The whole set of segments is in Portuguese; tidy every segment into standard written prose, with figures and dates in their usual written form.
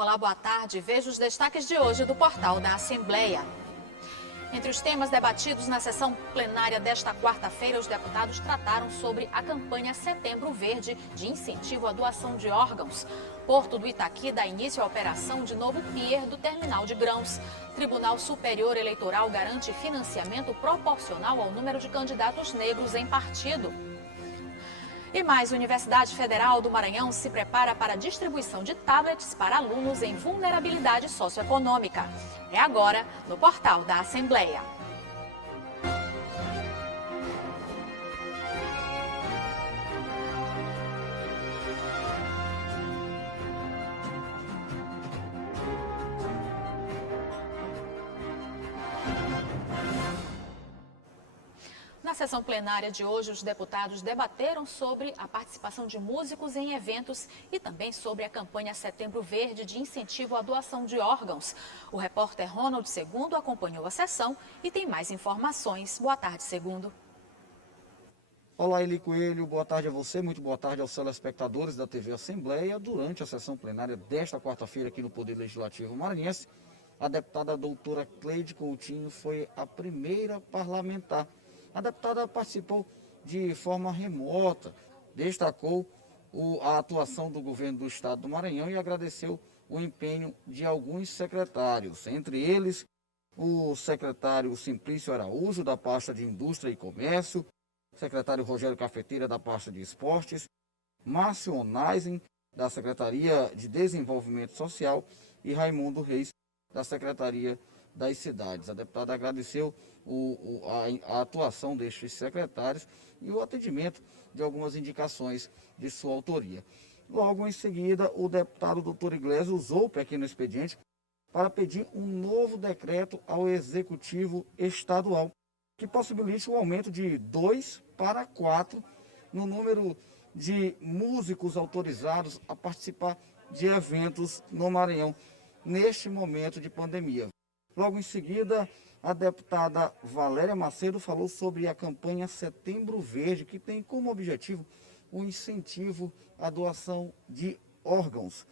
Olá, boa tarde. Veja os destaques de hoje do portal da Assembleia. Entre os temas debatidos na sessão plenária desta quarta-feira, os deputados trataram sobre a campanha Setembro Verde de incentivo à doação de órgãos. Porto do Itaqui dá início à operação de novo pier do terminal de grãos. Tribunal Superior Eleitoral garante financiamento proporcional ao número de candidatos negros em partido. E mais, a Universidade Federal do Maranhão se prepara para a distribuição de tablets para alunos em vulnerabilidade socioeconômica. É agora no portal da Assembleia. Na sessão plenária de hoje, os deputados debateram sobre a participação de músicos em eventos e também sobre a campanha Setembro Verde de incentivo à doação de órgãos. O repórter Ronald Segundo acompanhou a sessão e tem mais informações. Boa tarde, Segundo. Olá, Eli Coelho. Boa tarde a você. Muito boa tarde aos telespectadores da TV Assembleia. Durante a sessão plenária desta quarta-feira aqui no Poder Legislativo Maranhense, a deputada doutora Cleide Coutinho foi a primeira parlamentar. A deputada participou de forma remota, destacou a atuação do governo do estado do Maranhão e agradeceu o empenho de alguns secretários, entre eles o secretário Simplício Araújo, da pasta de Indústria e Comércio, o secretário Rogério Cafeteira, da pasta de Esportes, Márcio Onaisen, da Secretaria de Desenvolvimento Social e Raimundo Reis, da Secretaria das Cidades. A deputada agradeceu a atuação destes secretários e o atendimento de algumas indicações de sua autoria. Logo em seguida, o deputado doutor Iglesias usou o pequeno expediente para pedir um novo decreto ao Executivo Estadual, que possibilite o aumento de 2 para 4 no número de músicos autorizados a participar de eventos no Maranhão, neste momento de pandemia. Logo em seguida, a deputada Valéria Macedo falou sobre a campanha Setembro Verde, que tem como objetivo o incentivo à doação de órgãos.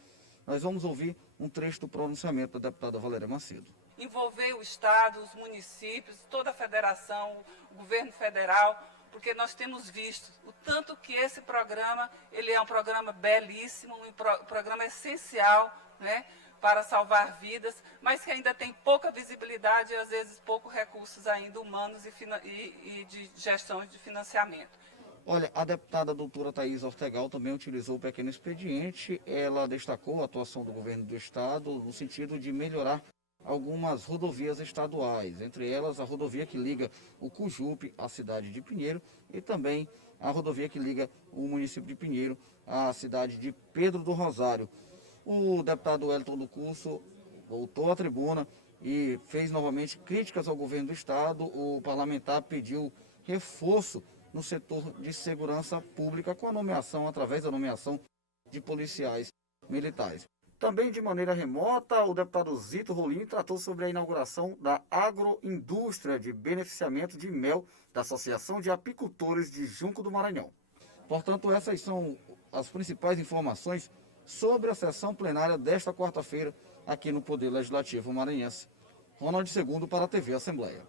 Nós vamos ouvir um trecho do pronunciamento da deputada Valéria Macedo. Envolver o Estado, os municípios, toda a federação, o governo federal, porque nós temos visto o tanto que esse programa, ele é um programa belíssimo, um programa essencial, né, para salvar vidas, mas que ainda tem pouca visibilidade e às vezes poucos recursos ainda humanos e de gestão de financiamento. Olha, a deputada doutora Thaís Ortegal também utilizou o pequeno expediente. Ela destacou a atuação do governo do estado no sentido de melhorar algumas rodovias estaduais, entre elas a rodovia que liga o Cujupe à cidade de Pinheiro e também a rodovia que liga o município de Pinheiro à cidade de Pedro do Rosário. O deputado Wellington do Curso voltou à tribuna e fez novamente críticas ao governo do estado. O parlamentar pediu reforço no setor de segurança pública com a nomeação, através da nomeação de policiais militares. Também de maneira remota, o deputado Zito Rolim tratou sobre a inauguração da agroindústria de beneficiamento de mel da Associação de Apicultores de Junco do Maranhão. Portanto, essas são as principais informações sobre a sessão plenária desta quarta-feira aqui no Poder Legislativo Maranhense. Ronald Segundo para a TV Assembleia.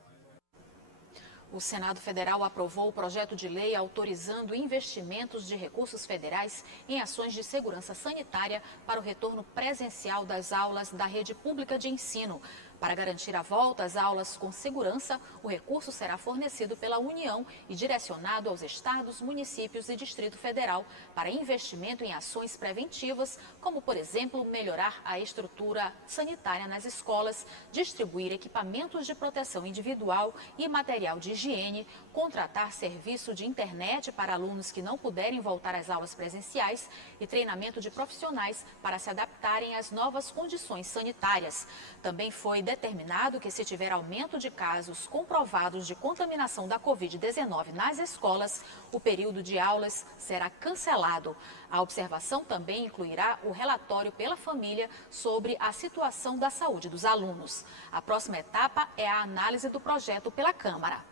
O Senado Federal aprovou o projeto de lei autorizando investimentos de recursos federais em ações de segurança sanitária para o retorno presencial das aulas da rede pública de ensino. Para garantir a volta às aulas com segurança, o recurso será fornecido pela União e direcionado aos estados, municípios e Distrito Federal para investimento em ações preventivas, como, por exemplo, melhorar a estrutura sanitária nas escolas, distribuir equipamentos de proteção individual e material de higiene, contratar serviço de internet para alunos que não puderem voltar às aulas presenciais e treinamento de profissionais para se adaptarem às novas condições sanitárias. Também foi determinado que, se tiver aumento de casos comprovados de contaminação da Covid-19 nas escolas, o período de aulas será cancelado. A observação também incluirá o relatório pela família sobre a situação da saúde dos alunos. A próxima etapa é a análise do projeto pela Câmara.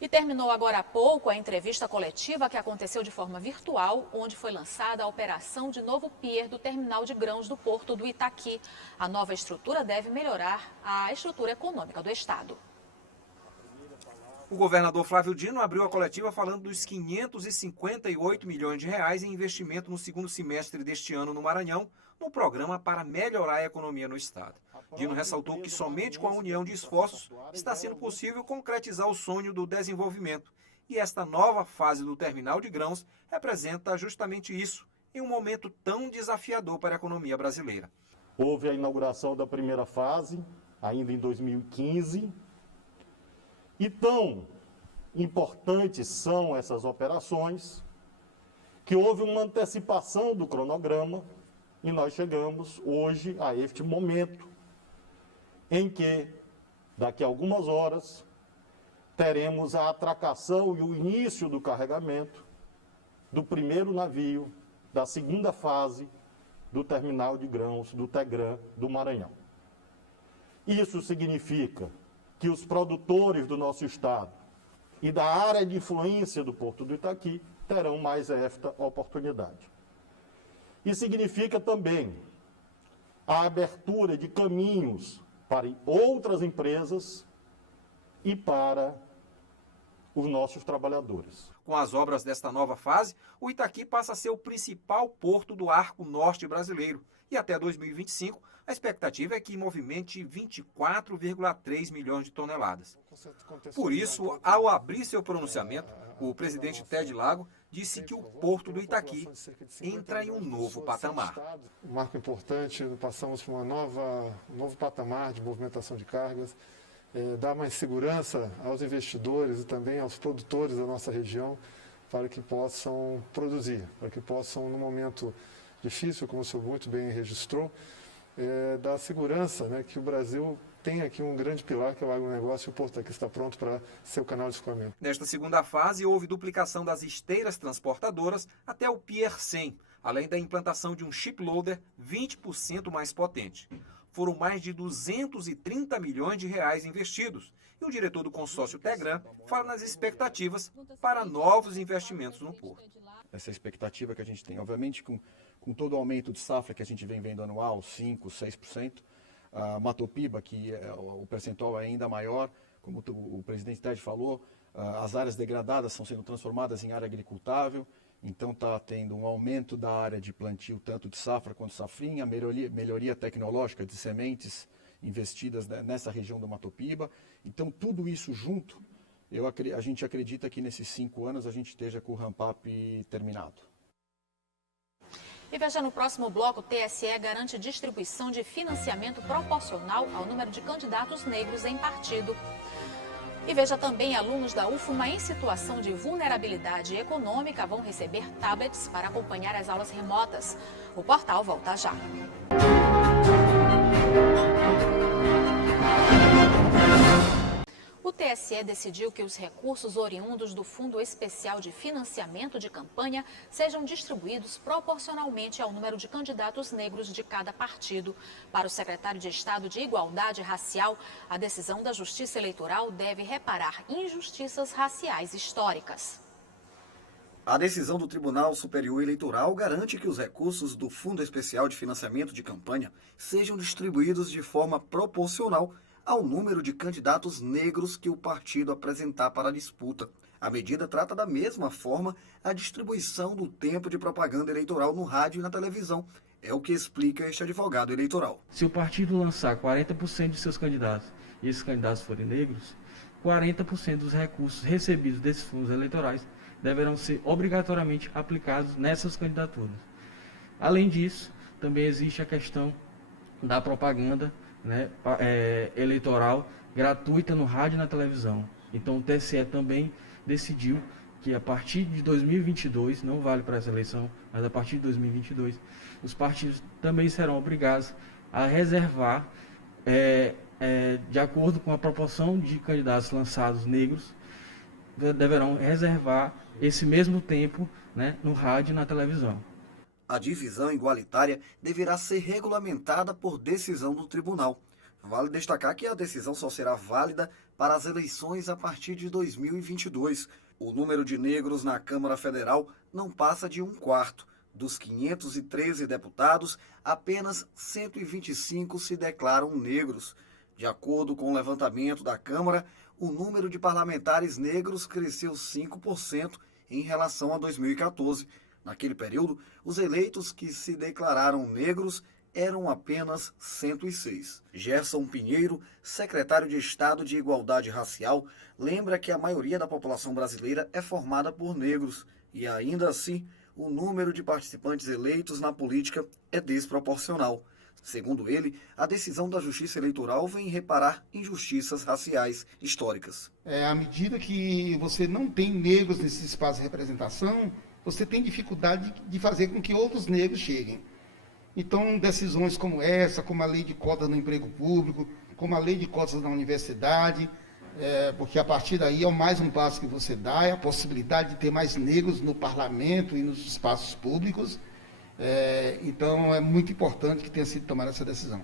E terminou agora há pouco a entrevista coletiva que aconteceu de forma virtual, onde foi lançada a operação de novo pier do terminal de grãos do Porto do Itaqui. A nova estrutura deve melhorar a estrutura econômica do estado. O governador Flávio Dino abriu a coletiva falando dos 558 milhões de reais em investimento no segundo semestre deste ano no Maranhão, no programa para melhorar a economia no estado. Dino ressaltou que somente com a união de esforços está sendo possível concretizar o sonho do desenvolvimento. E esta nova fase do terminal de grãos representa justamente isso, em um momento tão desafiador para a economia brasileira. Houve a inauguração da primeira fase, ainda em 2015. E tão importantes são essas operações que houve uma antecipação do cronograma e nós chegamos hoje a este momento em que, daqui a algumas horas, teremos a atracação e o início do carregamento do primeiro navio da segunda fase do terminal de grãos do TEGRAN do Maranhão. Isso significa que os produtores do nosso estado e da área de influência do Porto do Itaqui terão mais esta oportunidade. E significa também a abertura de caminhos para outras empresas e para os nossos trabalhadores. Com as obras desta nova fase, o Itaqui passa a ser o principal porto do arco norte brasileiro. E até 2025, a expectativa é que movimente 24,3 milhões de toneladas. Por isso, ao abrir seu pronunciamento, o presidente Ted Lago disse que o Porto do Itaqui entra em um novo patamar. Um marco importante, passamos por um novo patamar de movimentação de cargas, dá mais segurança aos investidores e também aos produtores da nossa região para que possam produzir, para que possam, num momento difícil, como o senhor muito bem registrou, dar segurança, né, que o Brasil tem aqui um grande pilar, que é o agronegócio, e o Porto aqui está pronto para ser o canal de escoamento. Nesta segunda fase, houve duplicação das esteiras transportadoras até o Pier 100, além da implantação de um shiploader 20% mais potente. Foram mais de 230 milhões de reais investidos. E o diretor do consórcio TEGRAN fala nas expectativas para novos investimentos no porto. Essa expectativa que a gente tem, obviamente, com todo o aumento de safra que a gente vem vendo anual, 5%, 6%, a Matopiba, que o percentual é ainda maior, como o presidente Ted falou, as áreas degradadas estão sendo transformadas em área agricultável, então está tendo um aumento da área de plantio, tanto de safra quanto safrinha, melhoria tecnológica de sementes investidas nessa região do Matopiba. Então, tudo isso junto, a gente acredita que nesses 5 anos a gente esteja com o ramp-up terminado. E veja, no próximo bloco, o TSE garante distribuição de financiamento proporcional ao número de candidatos negros em partido. E veja também, alunos da UFMA em situação de vulnerabilidade econômica vão receber tablets para acompanhar as aulas remotas. O portal volta já. O TSE decidiu que os recursos oriundos do Fundo Especial de Financiamento de Campanha sejam distribuídos proporcionalmente ao número de candidatos negros de cada partido. Para o secretário de Estado de Igualdade Racial, a decisão da Justiça Eleitoral deve reparar injustiças raciais históricas. A decisão do Tribunal Superior Eleitoral garante que os recursos do Fundo Especial de Financiamento de Campanha sejam distribuídos de forma proporcional ao número de candidatos negros que o partido apresentar para a disputa. A medida trata da mesma forma a distribuição do tempo de propaganda eleitoral no rádio e na televisão. É o que explica este advogado eleitoral. Se o partido lançar 40% de seus candidatos e esses candidatos forem negros, 40% dos recursos recebidos desses fundos eleitorais deverão ser obrigatoriamente aplicados nessas candidaturas. Além disso, também existe a questão da propaganda, né, eleitoral gratuita no rádio e na televisão. Então o TSE também decidiu que a partir de 2022, não vale para essa eleição, mas a partir de 2022, os partidos também serão obrigados a reservar, de acordo com a proporção de candidatos lançados negros, deverão reservar esse mesmo tempo, né, no rádio e na televisão. A divisão igualitária deverá ser regulamentada por decisão do tribunal. Vale destacar que a decisão só será válida para as eleições a partir de 2022. O número de negros na Câmara Federal não passa de 1/4. Dos 513 deputados, apenas 125 se declaram negros. De acordo com o levantamento da Câmara, o número de parlamentares negros cresceu 5% em relação a 2014. Naquele período, os eleitos que se declararam negros eram apenas 106. Gerson Pinheiro, secretário de Estado de Igualdade Racial, lembra que a maioria da população brasileira é formada por negros e, ainda assim, o número de participantes eleitos na política é desproporcional. Segundo ele, a decisão da Justiça Eleitoral vem reparar injustiças raciais históricas. À medida que você não tem negros nesse espaço de representação, você tem dificuldade de fazer com que outros negros cheguem. Então, decisões como essa, como a lei de cotas no emprego público, como a lei de cotas na universidade, porque a partir daí é mais um passo que você dá, é a possibilidade de ter mais negros no parlamento e nos espaços públicos. Então, é muito importante que tenha sido tomada essa decisão.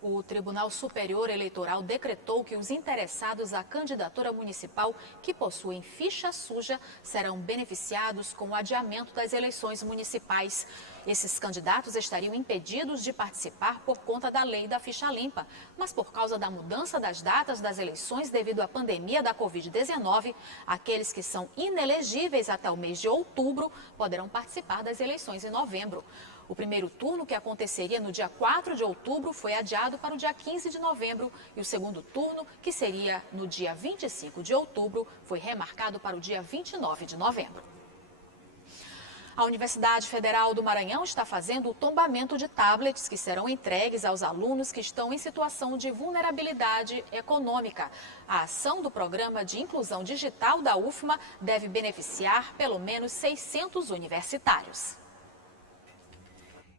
O Tribunal Superior Eleitoral decretou que os interessados à candidatura municipal que possuem ficha suja serão beneficiados com o adiamento das eleições municipais. Esses candidatos estariam impedidos de participar por conta da lei da ficha limpa, mas por causa da mudança das datas das eleições devido à pandemia da Covid-19, aqueles que são inelegíveis até o mês de outubro poderão participar das eleições em novembro. O primeiro turno, que aconteceria no dia 4 de outubro, foi adiado para o dia 15 de novembro e o segundo turno, que seria no dia 25 de outubro, foi remarcado para o dia 29 de novembro. A Universidade Federal do Maranhão está fazendo o tombamento de tablets que serão entregues aos alunos que estão em situação de vulnerabilidade econômica. A ação do Programa de Inclusão Digital da UFMA deve beneficiar pelo menos 600 universitários.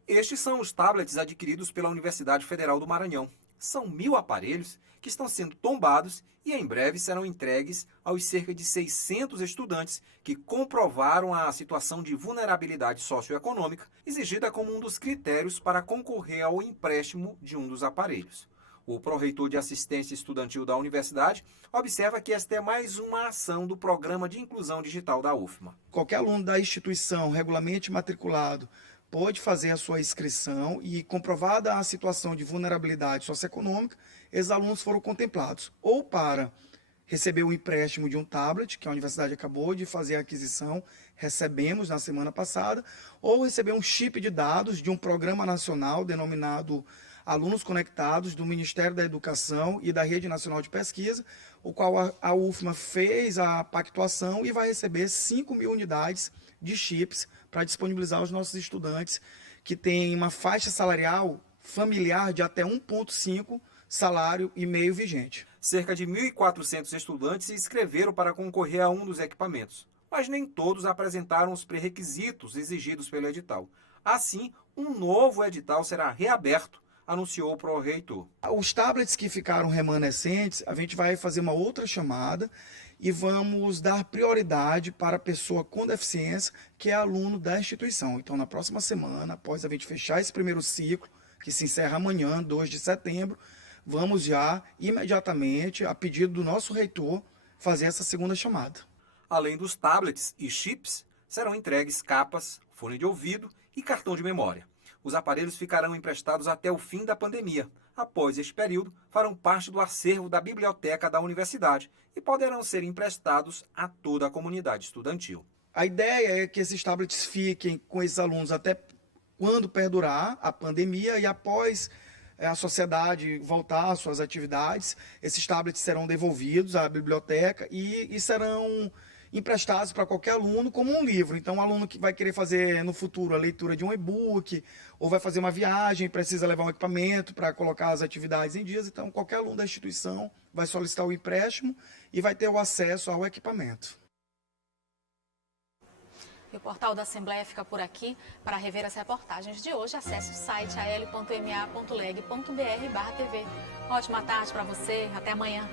Estes são os tablets adquiridos pela Universidade Federal do Maranhão. São 1.000 aparelhos que estão sendo tombados e em breve serão entregues aos cerca de 600 estudantes que comprovaram a situação de vulnerabilidade socioeconômica exigida como um dos critérios para concorrer ao empréstimo de um dos aparelhos. O pró-reitor de assistência estudantil da universidade observa que esta é mais uma ação do Programa de Inclusão Digital da UFMA. Qualquer aluno da instituição regularmente matriculado pode fazer a sua inscrição e, comprovada a situação de vulnerabilidade socioeconômica, esses alunos foram contemplados ou para receber o empréstimo de um tablet, que a universidade acabou de fazer a aquisição, recebemos na semana passada, ou receber um chip de dados de um programa nacional denominado Alunos Conectados do Ministério da Educação e da Rede Nacional de Pesquisa, o qual a UFMA fez a pactuação e vai receber 5.000 unidades de chips para disponibilizar aos nossos estudantes que têm uma faixa salarial familiar de até 1,5 salário e meio vigente. Cerca de 1.400 estudantes se inscreveram para concorrer a um dos equipamentos, mas nem todos apresentaram os pré-requisitos exigidos pelo edital. Assim, um novo edital será reaberto, anunciou o pró-reitor. Os tablets que ficaram remanescentes, a gente vai fazer uma outra chamada e vamos dar prioridade para a pessoa com deficiência que é aluno da instituição. Então, na próxima semana, após a gente fechar esse primeiro ciclo, que se encerra amanhã, 2 de setembro, vamos já, imediatamente, a pedido do nosso reitor, fazer essa segunda chamada. Além dos tablets e chips, serão entregues capas, fone de ouvido e cartão de memória. Os aparelhos ficarão emprestados até o fim da pandemia. Após este período, farão parte do acervo da biblioteca da universidade e poderão ser emprestados a toda a comunidade estudantil. A ideia é que esses tablets fiquem com esses alunos até quando perdurar a pandemia e após a sociedade voltar às suas atividades, esses tablets serão devolvidos à biblioteca e serão emprestados para qualquer aluno como um livro. Então, um aluno que vai querer fazer no futuro a leitura de um e-book ou vai fazer uma viagem, precisa levar um equipamento para colocar as atividades em dias. Então, qualquer aluno da instituição vai solicitar o empréstimo e vai ter o acesso ao equipamento. E o portal da Assembleia fica por aqui. Para rever as reportagens de hoje, acesse o site al.ma.leg.br/tv. Ótima tarde para você, até amanhã.